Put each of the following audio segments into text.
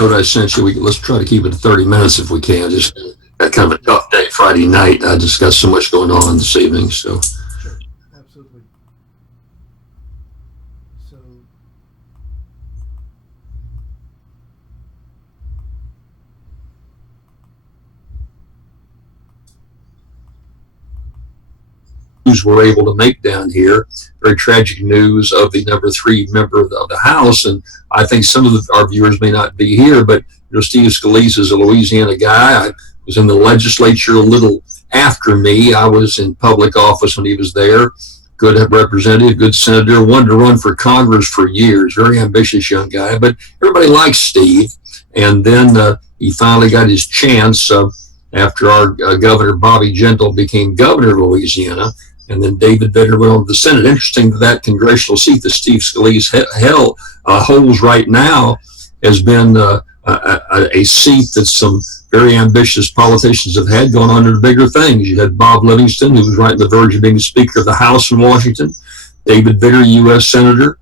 what I sent you. Let's try to keep it 30 minutes if we can. Just got kind of a tough day Friday night. I just got so much going on this evening. So. Sure, absolutely. So. Were able to make down here. Very tragic news of the number 3 member of the House, and I think some of our viewers may not be here, but Steve Scalise is a Louisiana guy. I was in the legislature a little after me. I was in public office when he was there. Good representative, good senator, wanted to run for Congress for years. Very ambitious young guy, but everybody likes Steve. And then he finally got his chance after our governor, Bobby Jindal, became governor of Louisiana. And then David Vitter went on to the Senate. Interesting that congressional seat that Steve Scalise holds right now has been a seat that some very ambitious politicians have had going on to bigger things. You had Bob Livingston, who was right on the verge of being Speaker of the House in Washington. David Vitter, U.S. Senator.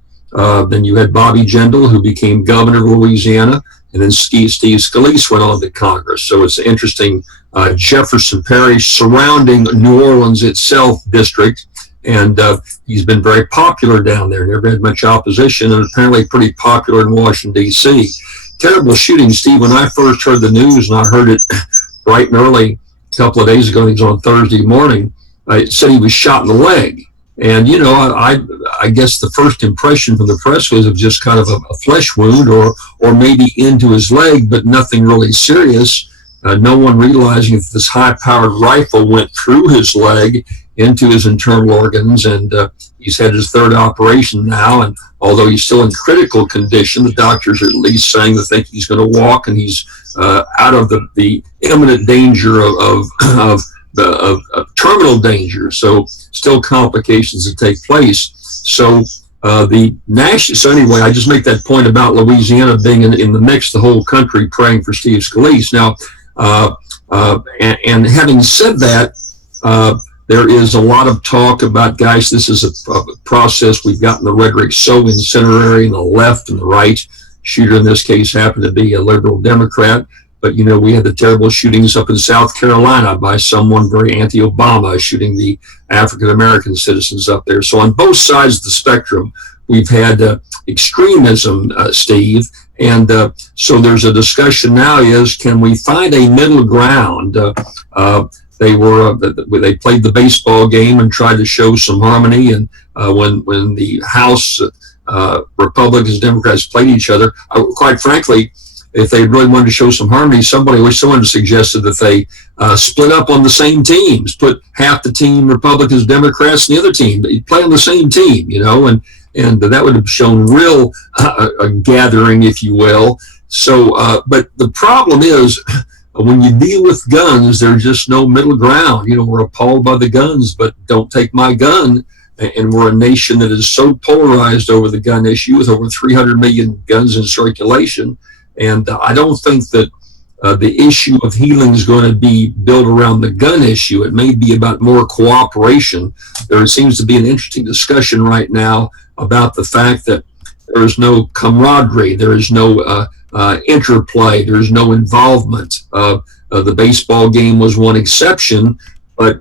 Then you had Bobby Jindal, who became governor of Louisiana. And then Steve Scalise went on to Congress. So it's an interesting Jefferson Parish surrounding New Orleans itself district. And he's been very popular down there, never had much opposition, and apparently pretty popular in Washington, D.C. Terrible shooting, Steve. When I first heard the news, and I heard it bright and early a couple of days ago, it was on Thursday morning, it said he was shot in the leg. And, I guess the first impression from the press was of just kind of a flesh wound or maybe into his leg, but nothing really serious. No one realizing if this high-powered rifle went through his leg into his internal organs, and he's had his 3rd operation now. And although he's still in critical condition, the doctors are at least saying they think he's going to walk, and he's out of the imminent danger of terminal danger. So still complications that take place. So so anyway, I just make that point about Louisiana being in the mix, the whole country praying for Steve Scalise. Now, and having said that, there is a lot of talk about, guys, this is a process. We've gotten the rhetoric so incendiary in the left and the right. Shooter in this case happened to be a liberal Democrat. But, we had the terrible shootings up in South Carolina by someone very anti-Obama, shooting the African-American citizens up there. So on both sides of the spectrum, we've had extremism, Steve. And so there's a discussion now is, can we find a middle ground? They played the baseball game and tried to show some harmony. And when the House Republicans and Democrats played each other, quite frankly, if they really wanted to show some harmony, someone suggested that they split up on the same teams, put half the team Republicans, Democrats, and the other team. They play on the same team, and that would have shown real a gathering, if you will. So, but the problem is, when you deal with guns, there's just no middle ground. We're appalled by the guns, but don't take my gun. And we're a nation that is so polarized over the gun issue, with over 300 million guns in circulation. And I don't think that the issue of healing is going to be built around the gun issue. It may be about more cooperation. There seems to be an interesting discussion right now about the fact that there is no camaraderie, there is no interplay, there is no involvement. The baseball game was one exception, but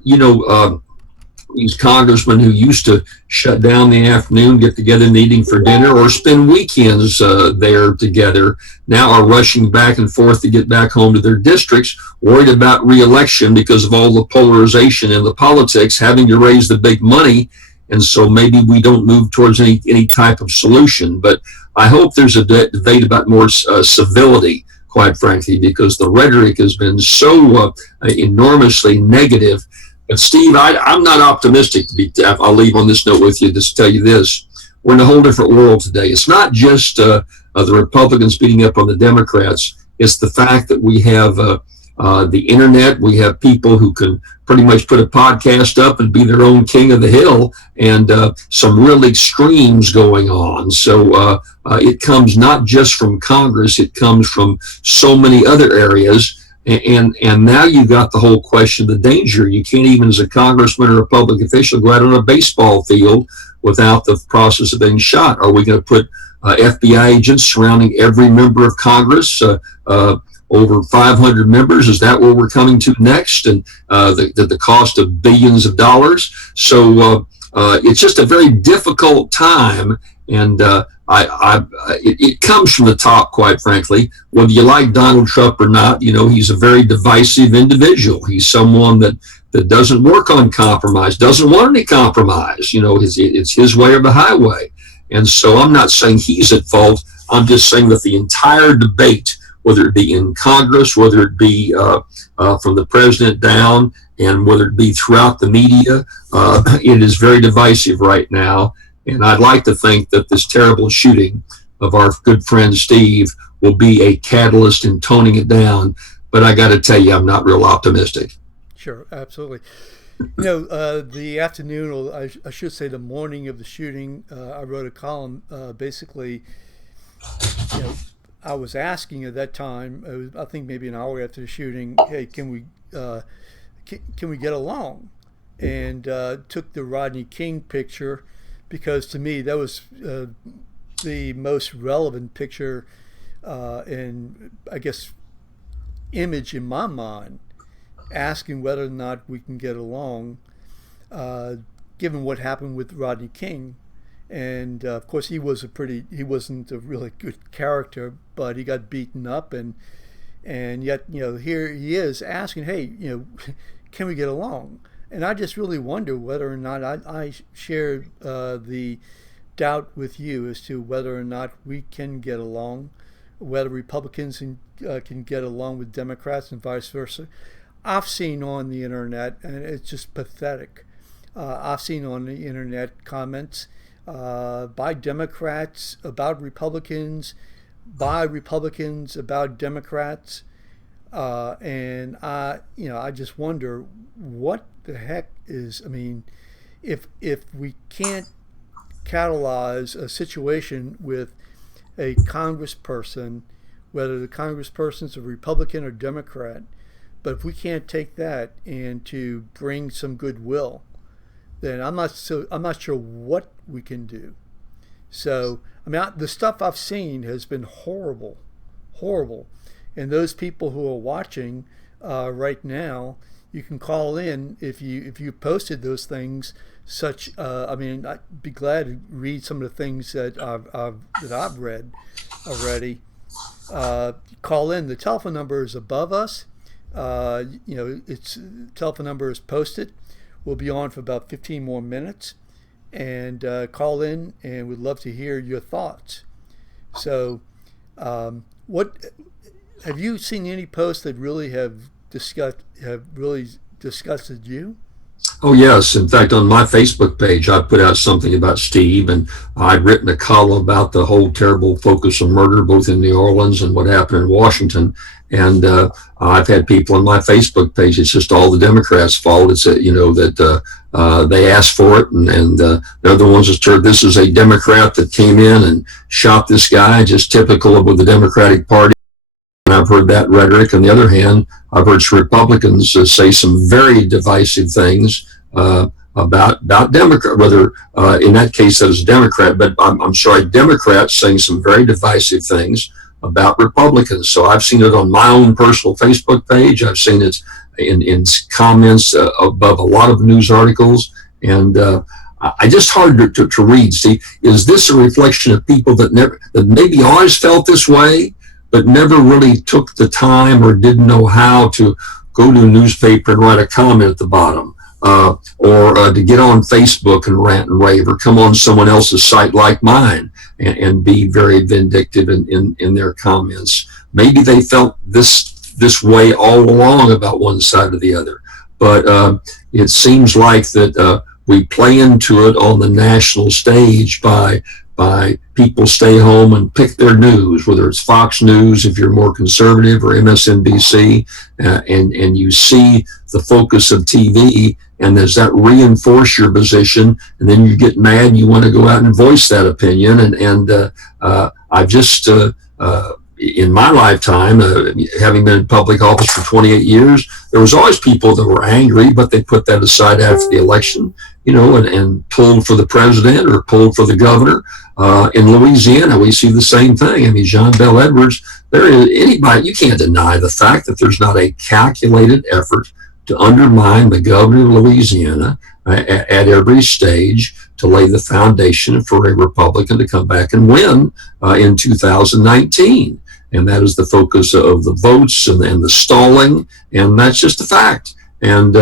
these congressmen who used to shut down the afternoon, get together in the evening for dinner, or spend weekends there together, now are rushing back and forth to get back home to their districts, worried about re-election because of all the polarization in the politics, having to raise the big money. And so maybe we don't move towards any type of solution. But I hope there's a debate about more civility, quite frankly, because the rhetoric has been so enormously negative. But Steve, I'm not optimistic I'll leave on this note with you, just to tell you this. We're in a whole different world today. It's not just the Republicans beating up on the Democrats. It's the fact that we have the internet. We have people who can pretty much put a podcast up and be their own king of the hill, and some real extremes going on. So it comes not just from Congress. It comes from so many other areas. And now you got the whole question of the danger. You can't even, as a congressman or a public official, go out on a baseball field without the process of being shot. Are we going to put FBI agents surrounding every member of Congress, over 500 members. Is that where we're coming to next? And the cost of billions of dollars. So it's just a very difficult time. And it comes from the top, quite frankly. Whether you like Donald Trump or not, he's a very divisive individual. He's someone that doesn't work on compromise, doesn't want any compromise. It's his way or the highway. And so I'm not saying he's at fault. I'm just saying that the entire debate, whether it be in Congress, whether it be from the president down, and whether it be throughout the media, it is very divisive right now. And I'd like to think that this terrible shooting of our good friend Steve will be a catalyst in toning it down. But I got to tell you, I'm not real optimistic. Sure, absolutely. The afternoon, or I should say the morning of the shooting, I wrote a column. Basically, I was asking at that time, I think maybe an hour after the shooting, hey, can we get along? And took the Rodney King picture, because to me that was the most relevant picture and I guess image in my mind, asking whether or not we can get along, given what happened with Rodney King. And of course he wasn't a really good character, but he got beaten up, and yet here he is asking, hey, can we get along? And I just really wonder whether or not I share the doubt with you as to whether or not we can get along, whether Republicans can get along with Democrats and vice versa. I've seen on the internet, and it's just pathetic. I've seen on the internet comments by Democrats about Republicans, by Republicans about Democrats, and I just wonder what the heck is. I mean, if we can't catalyze a situation with a congressperson, whether the congressperson's a Republican or Democrat, but if we can't take that and to bring some goodwill, then I'm not sure what we can do. So the stuff I've seen has been horrible, and those people who are watching right now, you can call in if you posted those things. I'd be glad to read some of the things that I've read already. Call in. The telephone number is above us. Its telephone number is posted. We'll be on for about 15 more minutes, and call in, and we'd love to hear your thoughts. So, what have you seen any posts that really have disgusted you? Oh, yes. In fact, on my Facebook page, I put out something about Steve, and I'd written a column about the whole terrible focus of murder, both in New Orleans and what happened in Washington. And I've had people on my Facebook page, it's just all the Democrats' fault. It's, that they asked for it, and they're the ones that started. This is a Democrat that came in and shot this guy, just typical of the Democratic Party. And I've heard that rhetoric. On the other hand, I've heard Republicans say some very divisive things about Democrat, whether in that case that was a Democrat, but I'm sorry, Democrats saying some very divisive things about Republicans. So I've seen it on my own personal Facebook page. I've seen it in comments above a lot of news articles, and I just hard to read. See, is this a reflection of people that maybe always felt this way, but never really took the time or didn't know how to go to a newspaper and write a comment at the bottom, or to get on Facebook and rant and rave, or come on someone else's site like mine and be very vindictive in their comments? Maybe they felt this way all along about one side or the other, but it seems like that we play into it on the national stage by people stay home and pick their news, whether it's Fox News if you're more conservative, or MSNBC, and you see the focus of TV, and does that reinforce your position, and then you get mad and you want to go out and voice that opinion. And I've just in my lifetime, having been in public office for 28 years, there was always people that were angry, but they put that aside after the election, and pulled for the president or pulled for the governor. In Louisiana, we see the same thing. I mean, John Bell Edwards, there is anybody, you can't deny the fact that there's not a calculated effort to undermine the governor of Louisiana at every stage to lay the foundation for a Republican to come back and win in 2019. And that is the focus of the votes and the stalling, and that's just a fact. And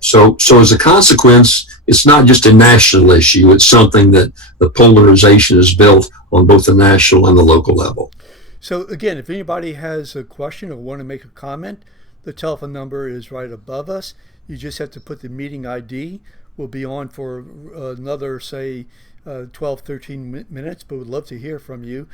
so as a consequence, it's not just a national issue. It's something that the polarization is built on both the national and the local level. So again, if anybody has a question or want to make a comment, the telephone number is right above us. You just have to put the meeting ID. We'll be on for another, say, 12, 13 minutes, but would love to hear from you.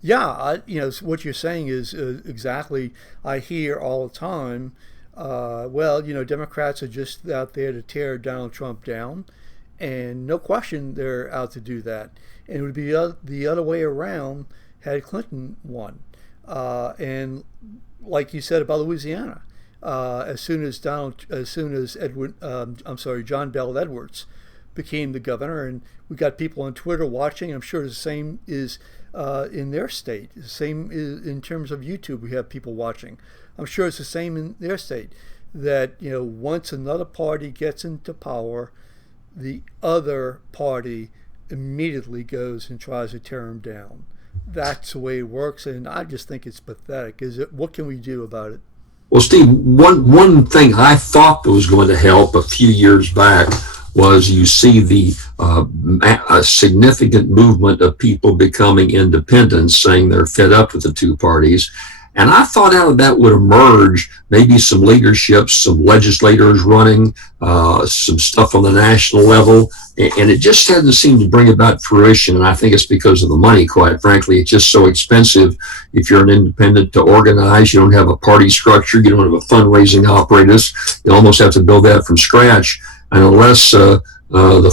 Yeah, what you're saying is exactly, I hear all the time, Democrats are just out there to tear Donald Trump down, and no question they're out to do that. And it would be the other way around had Clinton won. And like you said about Louisiana, as soon as John Bell Edwards became the governor, and we got people on Twitter watching. I'm sure the same is in their state. The same is in terms of YouTube. We have people watching. I'm sure it's the same in their state. That once another party gets into power, the other party immediately goes and tries to tear them down. That's the way it works, and I just think it's pathetic. What can we do about it? Well, Steve, one thing I thought that was going to help a few years back was you see the a significant movement of people becoming independents, saying they're fed up with the two parties. And I thought out of that would emerge maybe some leadership, some legislators running, some stuff on the national level. And it just hasn't seemed to bring about fruition. And I think it's because of the money, quite frankly. It's just so expensive if you're an independent to organize. You don't have a party structure. You don't have a fundraising apparatus. You almost have to build that from scratch. And unless the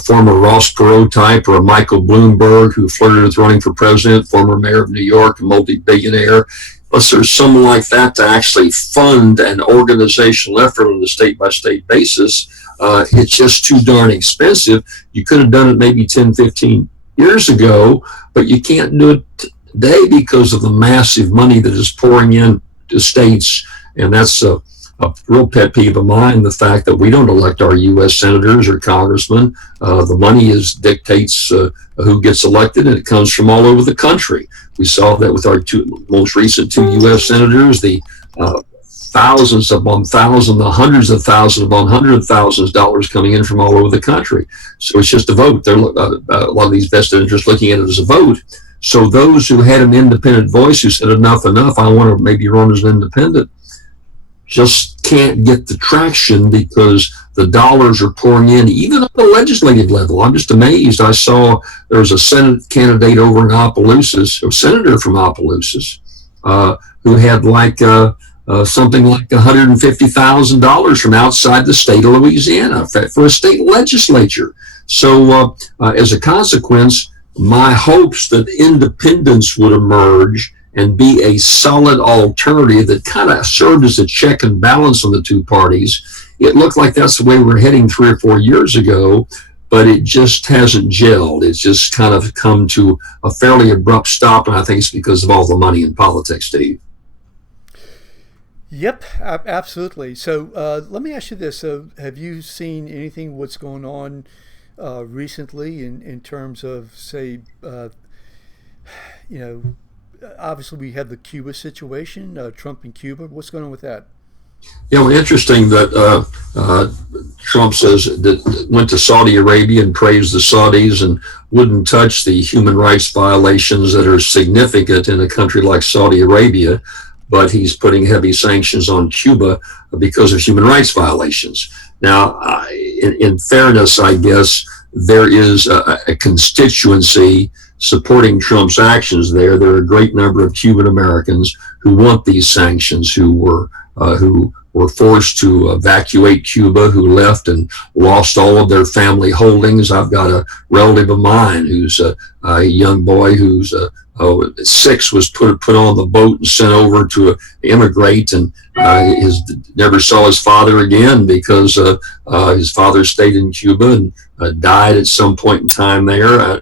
former Ross Perot type or a Michael Bloomberg, who flirted with running for president, former mayor of New York, a multi-billionaire, unless there's someone like that to actually fund an organizational effort on a state-by-state basis, it's just too darn expensive. You could have done it maybe 10, 15 years ago, but you can't do it today because of the massive money that is pouring in to states. And that's a real pet peeve of mine, the fact that we don't elect our U.S. senators or congressmen. The money dictates who gets elected, and it comes from all over the country. We saw that with our most recent two U.S. senators, the thousands upon thousands, the hundreds of thousands upon hundreds of thousands of dollars coming in from all over the country. So it's just a vote. A lot of these vested interests looking at it as a vote. So those who had an independent voice, who said enough, I want to maybe run as an independent, just can't get the traction because the dollars are pouring in, even at the legislative level. I'm just amazed. I saw there was a Senate candidate over in Opelousas, a senator from Opelousas, who had something like $150,000 from outside the state of Louisiana for a state legislature. So as a consequence, my hopes that independence would emerge and be a solid alternative that kind of served as a check and balance on the two parties. It looked like that's the way we were heading 3 or 4 years ago, but it just hasn't gelled. It's just kind of come to a fairly abrupt stop, and I think it's because of all the money in politics, Steve. Yep, absolutely. So let me ask you this. So have you seen anything, what's going on recently in terms of, say, obviously we have the Cuba situation, Trump and Cuba. What's going on with that? Yeah, well, interesting that Trump says that went to Saudi Arabia and praised the Saudis and wouldn't touch the human rights violations that are significant in a country like Saudi Arabia, but he's putting heavy sanctions on Cuba because of human rights violations. Now, in fairness, I guess there is a constituency supporting Trump's actions there. There are a great number of Cuban Americans who want these sanctions, who were forced to evacuate Cuba, who left and lost all of their family holdings. I've got a relative of mine who's a young boy who's 6, was put on the boat and sent over to immigrate, and never saw his father again because his father stayed in Cuba and died at some point in time there.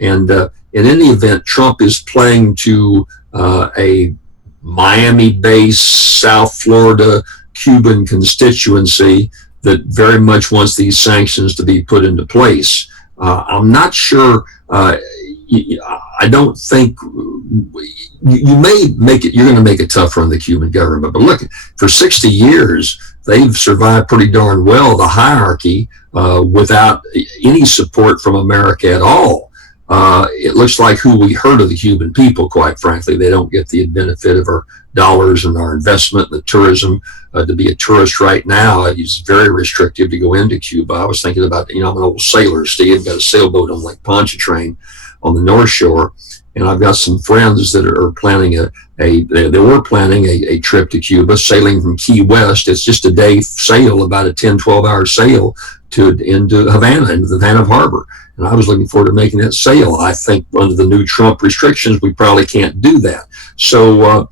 And in any event, Trump is playing to a Miami-based South Florida Cuban constituency that very much wants these sanctions to be put into place. I'm not sure. I don't think you may make it. You're going to make it tougher on the Cuban government. But look, for 60 years, they've survived pretty darn well the hierarchy without any support from America at all. It looks like who we hurt of the Cuban people, quite frankly. They don't get the benefit of our dollars and our investment in the tourism. To be a tourist right now, it's very restrictive to go into Cuba. I was thinking about, I'm an old sailor, Steve, got a sailboat on Lake Pontchartrain on the North Shore. And I've got some friends that are planning they were planning a trip to Cuba, sailing from Key West. It's just a day sail, about a 10, 12-hour sail into Havana, into the Havana Harbor. And I was looking forward to making that sail. I think under the new Trump restrictions, we probably can't do that. So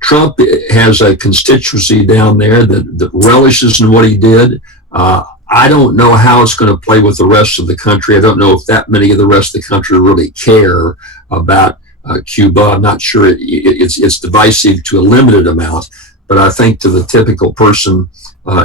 Trump has a constituency down there that relishes in what he did. I don't know how it's going to play with the rest of the country. I don't know if that many of the rest of the country really care about Cuba. I'm not sure it's divisive to a limited amount, but I think to the typical person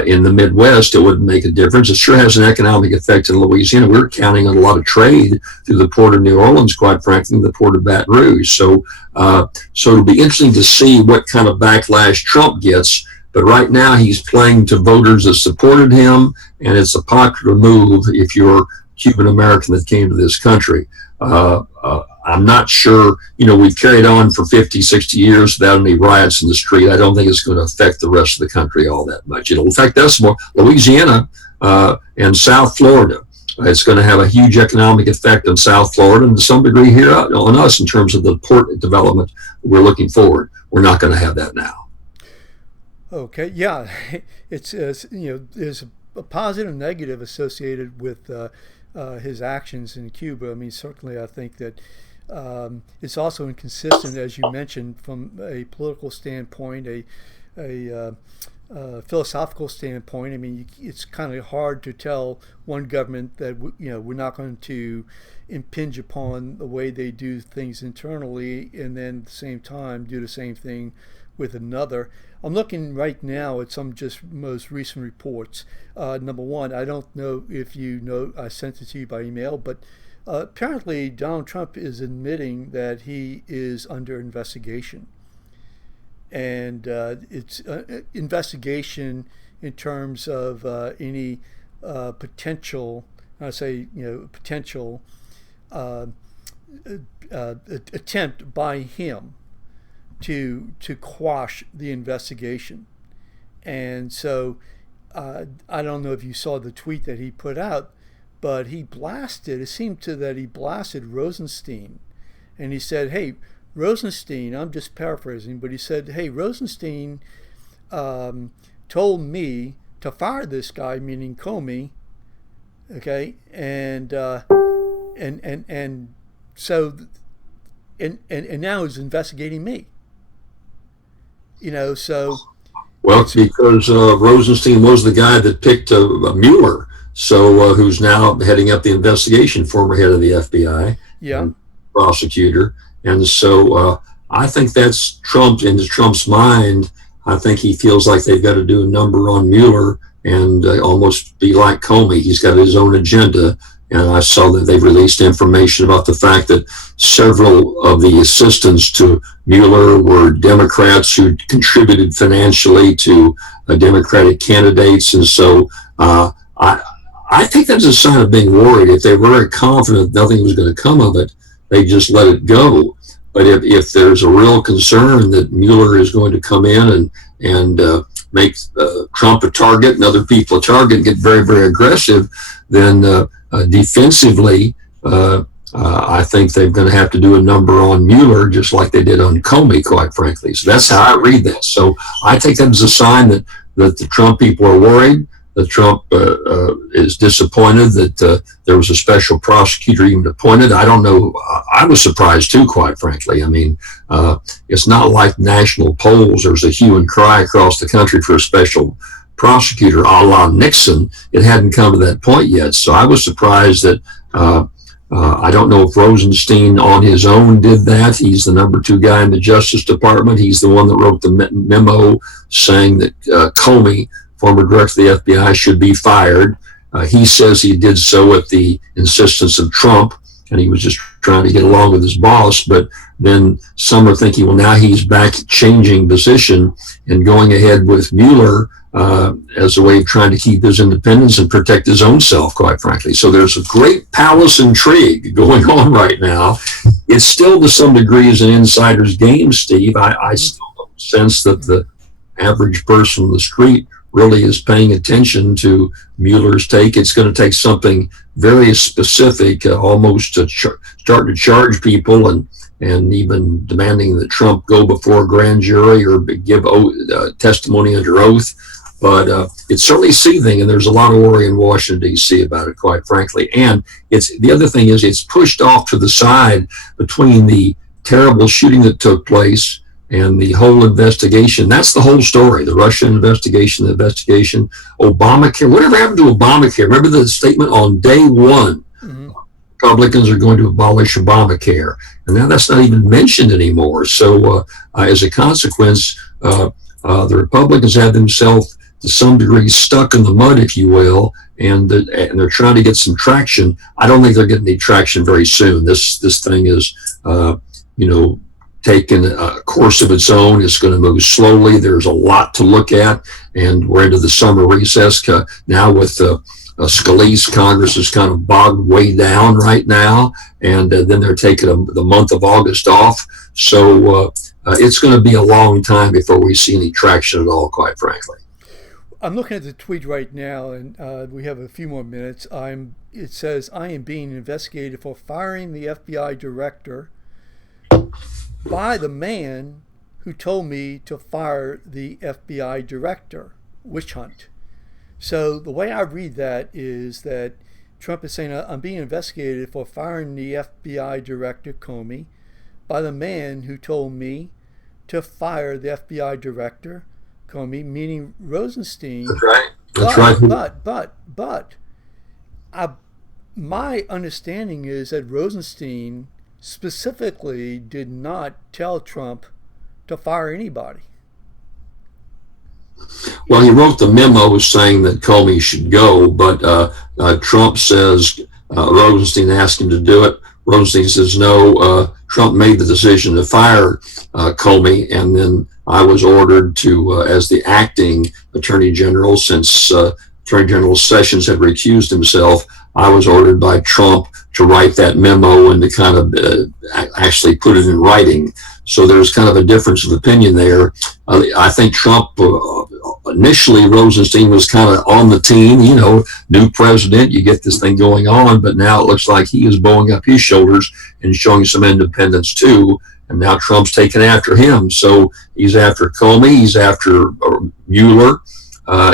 in the Midwest, it wouldn't make a difference. It sure has an economic effect in Louisiana. We're counting on a lot of trade through the port of New Orleans, quite frankly, the port of Baton Rouge. So it'll be interesting to see what kind of backlash Trump gets. But right now, he's playing to voters that supported him, and it's a popular move if you're Cuban American that came to this country. I'm not sure, we've carried on for 50, 60 years without any riots in the street. I don't think it's going to affect the rest of the country all that much. It'll affect us more. Louisiana and South Florida. It's going to have a huge economic effect on South Florida and to some degree here on us in terms of the port development we're looking forward. We're not going to have that now. Okay, yeah, it's there's a positive and negative associated with his actions in Cuba. I mean, certainly, I think that it's also inconsistent, as you mentioned, from a political standpoint, a philosophical standpoint. I mean, it's kind of hard to tell one government that we're not going to impinge upon the way they do things internally, and then at the same time do the same thing with another. I'm looking right now at some just most recent reports. Number one, I don't know if you know, I sent it to you by email, but apparently Donald Trump is admitting that he is under investigation. And it's investigation in terms of any potential, potential attempt by him to quash the investigation. And so I don't know if you saw the tweet that he put out, but it seemed that he blasted Rosenstein. And he said, hey, Rosenstein, I'm just paraphrasing, but he said, hey, Rosenstein told me to fire this guy, meaning Comey, okay, and so now he's investigating me. So. Well, it's because Rosenstein was the guy that picked Mueller, so who's now heading up the investigation, former head of the FBI, yeah, prosecutor, and so I think that's Trump's mind. I think he feels like they've got to do a number on Mueller and almost be like Comey. He's got his own agenda. And I saw that they've released information about the fact that several of the assistants to Mueller were Democrats who contributed financially to Democratic candidates. And so I think that's a sign of being worried. If they were very confident nothing was going to come of it, they just let it go. But if there's a real concern that Mueller is going to come in and make Trump a target and other people a target and get very, very aggressive, then defensively, I think they're going to have to do a number on Mueller, just like they did on Comey, quite frankly. So that's how I read that. So I take that as a sign that the Trump people are worried, that Trump is disappointed that there was a special prosecutor even appointed. I don't know. I was surprised too, quite frankly. I mean, it's not like national polls. There's a hue and cry across the country for a special prosecutor a la Nixon. It hadn't come to that point yet. So I was surprised that I don't know if Rosenstein on his own did that. He's the number 2 guy in the Justice Department. He's the one that wrote the memo saying that Comey, former director of the FBI, should be fired. He says he did so at the insistence of Trump, and he was just trying to get along with his boss. But then some are thinking, well, now he's back changing position and going ahead with Mueller as a way of trying to keep his independence and protect his own self, quite frankly. So there's a great palace intrigue going on right now. It's still to some degree is an insider's game, Steve. I still don't sense that the average person on the street really is paying attention to Mueller's take. It's going to take something very specific, almost to start to charge people and even demanding that Trump go before a grand jury or give testimony under oath. But it's certainly seething, and there's a lot of worry in Washington, D.C. about it, quite frankly. And the other thing is it's pushed off to the side between the terrible shooting that took place and the whole investigation. That's the whole story, the Russian investigation, Obamacare. Whatever happened to Obamacare? Remember the statement on day one, Republicans are going to abolish Obamacare. And now that's not even mentioned anymore. So as a consequence, the Republicans have themselves to some degree stuck in the mud, if you will, and they're trying to get some traction. I don't think they're getting any traction very soon. This thing is, taken a course of its own. It's going to move slowly. There's a lot to look at, and we're into the summer recess now with Scalise. Congress is kind of bogged way down right now, and then they're taking the month of August off. So it's going to be a long time before we see any traction at all, quite frankly. I'm looking at the tweet right now, and we have a few more minutes. It says, I am being investigated for firing the FBI director by the man who told me to fire the FBI director. Witch hunt. So the way I read that is that Trump is saying, I'm being investigated for firing the FBI director, Comey, by the man who told me to fire the FBI director, Comey, meaning Rosenstein. That's right. That's right. But my understanding is that Rosenstein specifically did not tell Trump to fire anybody. Well, he wrote the memo saying that Comey should go, but Trump says Rosenstein asked him to do it. Rosenstein says no. Trump made the decision to fire Comey, and then I was ordered to, as the acting Attorney General, since Attorney General Sessions had recused himself, I was ordered by Trump to write that memo and to kind of actually put it in writing. So there's kind of a difference of opinion there. I think Trump, initially Rosenstein was kind of on the team, new president, you get this thing going on, but now it looks like he is bowing up his shoulders and showing some independence too. And now Trump's taking after him. So he's after Comey, he's after Mueller,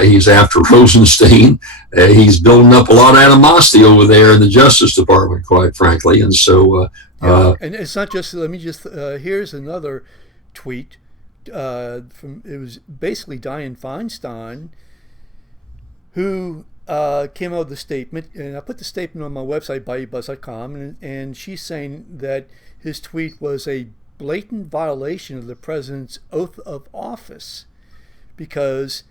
he's after Rosenstein. He's building up a lot of animosity over there in the Justice Department, quite frankly. And so, and it's not just. Let me just. Here's another tweet from. It was basically Dianne Feinstein, who came out with the statement, and I put the statement on my website, BuyUBuzz.com, and she's saying that his tweet was a blatant violation of the president's oath of office, because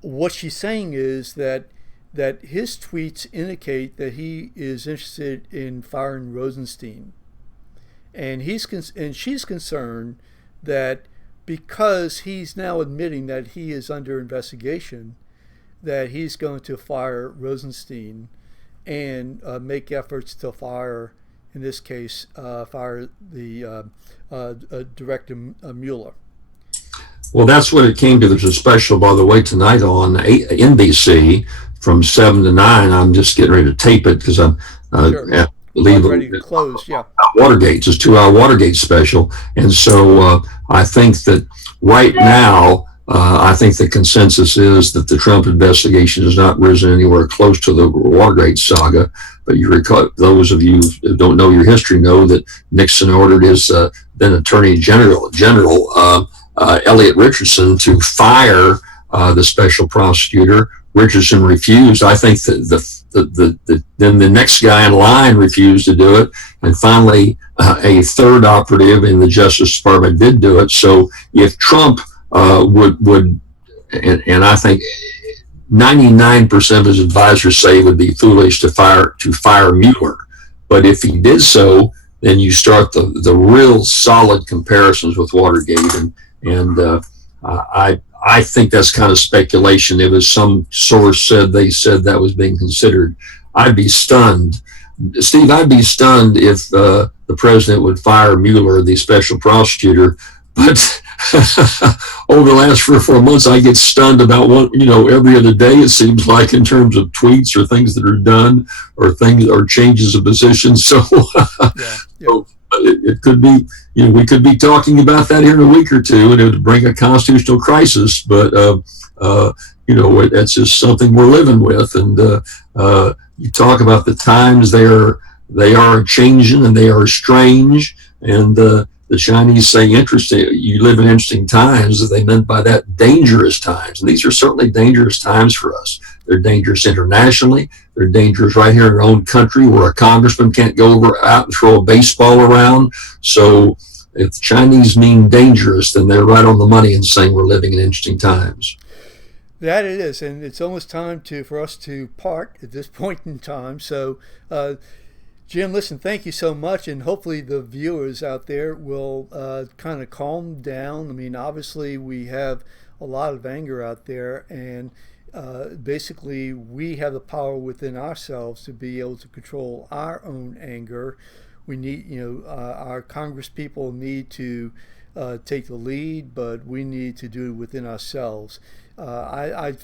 what she's saying is that his tweets indicate that he is interested in firing Rosenstein, and she's concerned that because he's now admitting that he is under investigation, that he's going to fire Rosenstein and make efforts to fire, in this case, fire the Director Mueller. Well, that's what it came to. There's a special, by the way, tonight on NBC from 7 to 9. I'm just getting ready to tape it because I'm ready to close. Yeah, Watergate. It's a 2-hour Watergate special, and so I think that right now, I think the consensus is that the Trump investigation has not risen anywhere close to the Watergate saga. But you recall, those of you who don't know your history know that Nixon ordered his then Attorney General Elliot Richardson to fire the special prosecutor. Richardson refused. I think that then the next guy in line refused to do it, and finally a third operative in the Justice Department did do it. So if Trump would, and I think 99% of his advisors say it would be foolish to fire Mueller, but if he did so, then you start the real solid comparisons with Watergate, and I think that's kind of speculation. It was some source they said that was being considered. I'd be stunned, Steve. I'd be stunned if the president would fire Mueller, the special prosecutor. But over the last 3 or 4 months, I get stunned about every other day. It seems like in terms of tweets or things that are done or things or changes of position. So, so it could be, we could be talking about that here in a week or two, and it would bring a constitutional crisis. But that's just something we're living with. And you talk about the times they are changing and they are strange. And the Chinese say interesting. You live in interesting times. They meant by that dangerous times, and these are certainly dangerous times for us. They're dangerous internationally. They're dangerous right here in our own country, where a congressman can't go out and throw a baseball around. So, if the Chinese mean dangerous, then they're right on the money in saying we're living in interesting times. That it is, and it's almost time for us to part at this point in time. So. Jim, listen, thank you so much, and hopefully the viewers out there will kind of calm down. I mean, obviously we have a lot of anger out there, and basically we have the power within ourselves to be able to control our own anger. We need, our Congress people need to take the lead, but we need to do it within ourselves. I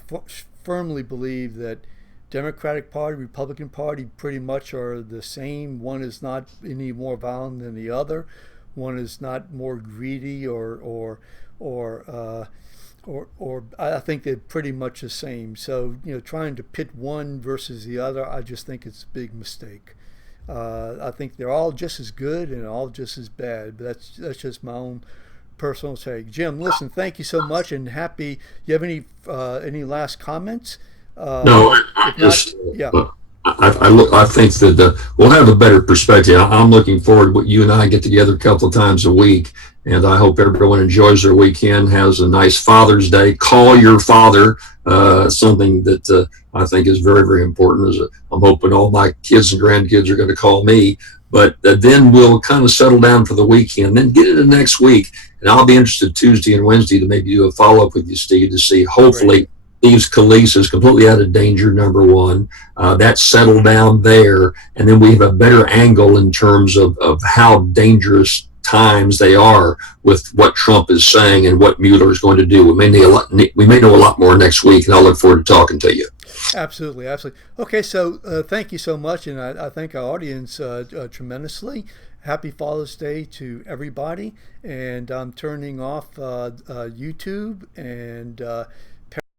firmly believe that Democratic Party, Republican Party pretty much are the same. One is not any more violent than the other. One is not more greedy or I think they're pretty much the same. So trying to pit one versus the other, I just think it's a big mistake. I think they're all just as good and all just as bad. But that's just my own personal take. Jim, listen, thank you so much, and happy. You have any last comments? No, I think that we'll have a better perspective. I'm looking forward to what you and I get together a couple of times a week, and I hope everyone enjoys their weekend, has a nice Father's Day. Call your father, something that I think is very, very important. I'm hoping all my kids and grandkids are going to call me, but then we'll kind of settle down for the weekend, then get into next week, and I'll be interested Tuesday and Wednesday to maybe do a follow-up with you, Steve, to see hopefully. Great. Scalise is completely out of danger, number one. That's settled down there. And then we have a better angle in terms of how dangerous times they are with what Trump is saying and what Mueller is going to do. We may know a lot more next week, and I'll look forward to talking to you. Absolutely, absolutely. Okay, so thank you so much, and I thank our audience tremendously. Happy Father's Day to everybody, and I'm turning off YouTube and